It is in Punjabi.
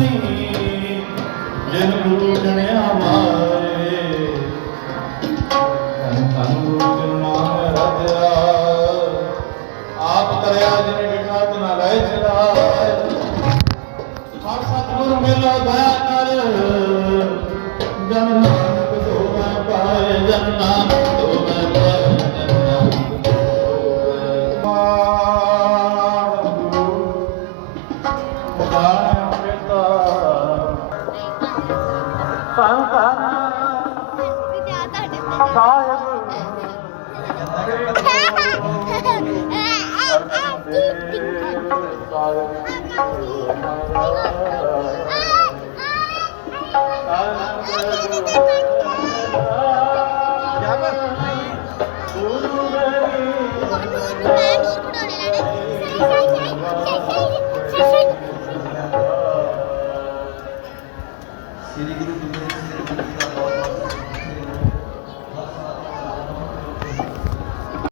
ਨਹੀਂ ਜਿਨ ਗੁਰੂ ਜਣਿਆ ਮਾਏ ਧੰਨ ਗੁਰੂ ਜਨ ਨਾਮ ਰਤਿਆ ਆਪ ਕਰਿਆ ਜਿਨ ਡਿਠਾ ਤਨਾ ਲੈ ਚਲਾਏ ਹਰ ਸਤਿਗੁਰ ਮੇਲਾ ਦਇਆ ਕਰ ਜਨ ਨਾਨਕ ਧੋਵੈ ਪਾਏ ਜਨ ਨਾਨਕ ਧੋਵੈ ਪਾਏ ਜਨ ਨਾਨਕ ਧੋਵੈ ਪਾਏ ਪਿਤਾ ਸੰਸਾਰ ਸਾਹਿਬ ਸ੍ਰੀ ਗੁਰੂ ਗੋਬਿੰਦ ਸਿੰਘ ਜੀ